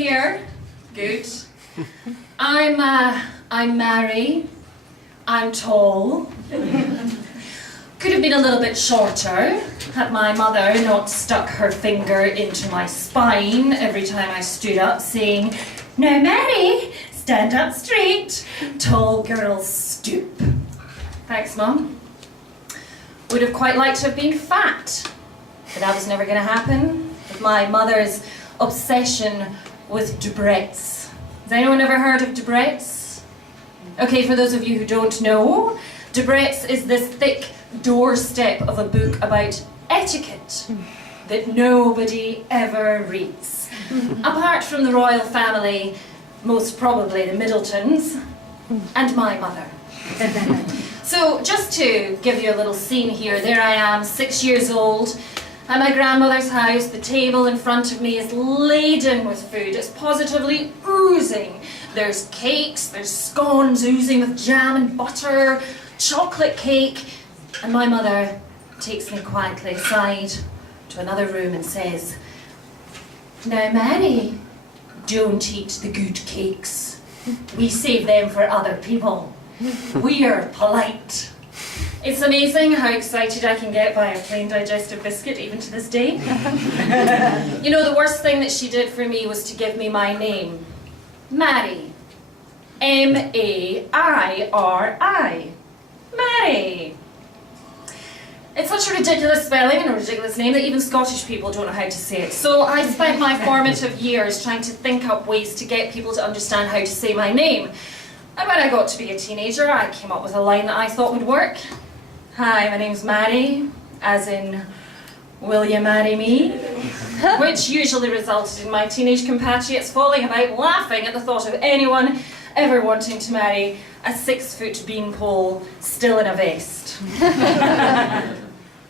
here. Good. I'm Mairi. I'm tall. Could have been a little bit shorter had my mother not stuck her finger into my spine every time I stood up saying, "Now Mairi, stand up straight. Tall girls stoop." Thanks, Mum. Would have quite liked to have been fat, but that was never going to happen with my mother's obsession with Debrett's. Has anyone ever heard of Debrett's? Okay, for those of you who don't know, Debrett's is this thick doorstep of a book about etiquette that nobody ever reads. Apart from the royal family, most probably the Middletons, and my mother. So just to give you a little scene here, there I am, 6 years old, at my grandmother's house. The table in front of me is laden with food. It's positively oozing. There's cakes, there's scones oozing with jam and butter, chocolate cake, and my mother takes me quietly aside to another room and says, "Now Mairi, don't eat the good cakes. We save them for other people. We're polite." It's amazing how excited I can get by a plain digestive biscuit, even to this day. You know, the worst thing that she did for me was to give me my name. Mairi. M-A-I-R-I. Mairi. It's such a ridiculous spelling and a ridiculous name that even Scottish people don't know how to say it. So I spent my formative years trying to think up ways to get people to understand how to say my name. And when I got to be a teenager, I came up with a line that I thought would work. "Hi, my name's Mairi, as in, will you marry me?" Which usually resulted in my teenage compatriots falling about laughing at the thought of anyone ever wanting to marry a 6-foot beanpole still in a vest.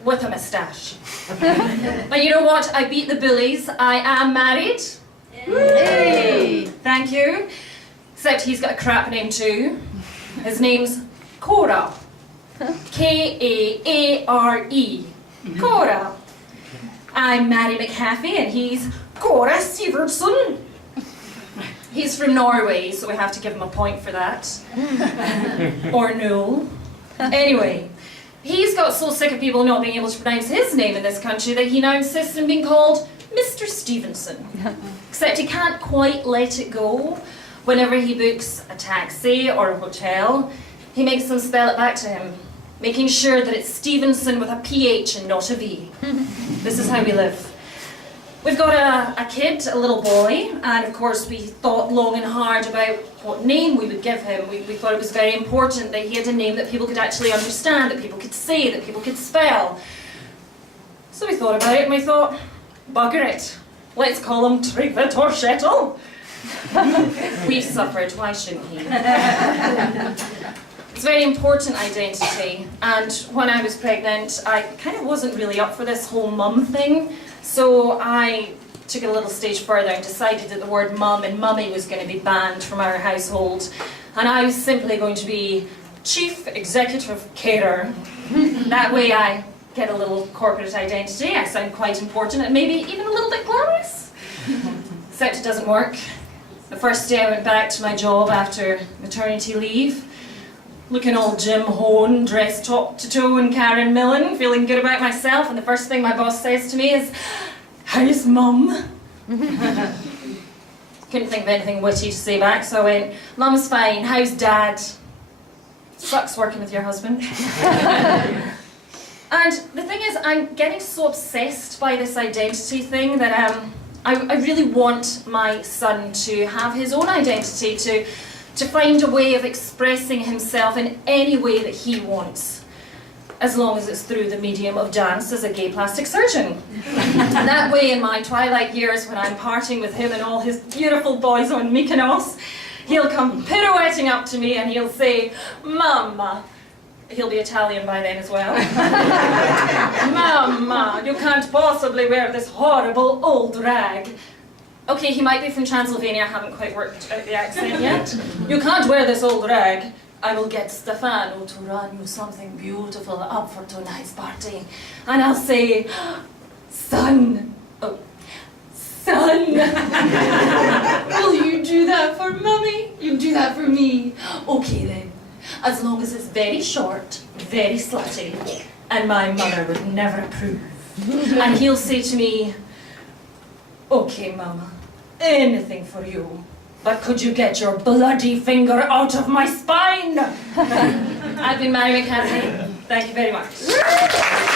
With a moustache. But you know what? I beat the bullies. I am married. Yay. Thank you. Except he's got a crap name too. His name's Cora. K-A-A-R-E. Cora. I'm Mairi McHaffie and he's Cora Sivertson. He's from Norway, so we have to give him a point for that. Or no. Anyway, he's got so sick of people not being able to pronounce his name in this country that he now insists on being called Mr. Stevenson. Except he can't quite let it go. Whenever he books a taxi or a hotel, he makes them spell it back to him, making sure that it's Stevenson with a PH and not a V. This is how we live. We've got a kid, a little boy, and of course we thought long and hard about what name we would give him. We thought it was very important that he had a name that people could actually understand, that people could say, that people could spell. So we thought about it and we thought, bugger it, let's call him Tryggve Torshettle. We've suffered, why shouldn't he? It's a very important identity, and when I was pregnant I kind of wasn't really up for this whole mum thing, so I took it a little stage further and decided that the word mum and mummy was going to be banned from our household, and I was simply going to be Chief Executive Carer. That way I get a little corporate identity, I sound quite important and maybe even a little bit glamorous. Except it doesn't work. The first day I went back to my job after maternity leave, looking all Jim Hone, dressed top to toe in Karen Millen, feeling good about myself, and the first thing my boss says to me is, "How's Mum?" Couldn't think of anything witty to say back, so I went, "Mum's fine, how's Dad?" Sucks working with your husband. And the thing is, I'm getting so obsessed by this identity thing that I really want my son to have his own identity, to find a way of expressing himself in any way that he wants, as long as it's through the medium of dance as a gay plastic surgeon. And that way, in my twilight years, when I'm partying with him and all his beautiful boys on Mykonos, he'll come pirouetting up to me and he'll say, "Mama." He'll be Italian by then as well. "Mama, you can't possibly wear this horrible old rag." Okay, he might be from Transylvania, I haven't quite worked out the accent yet. "You can't wear this old rag. I will get Stefano to run you something beautiful up for tonight's party." And I'll say, "Son, son. Will you do that for Mummy? You do that for me. Okay then. As long as it's very short, very slutty, and my mother would never approve. And he'll say to me, okay, Mama, anything for you. But could you get your bloody finger out of my spine? I've been Mairi McHaffie. Thank you very much.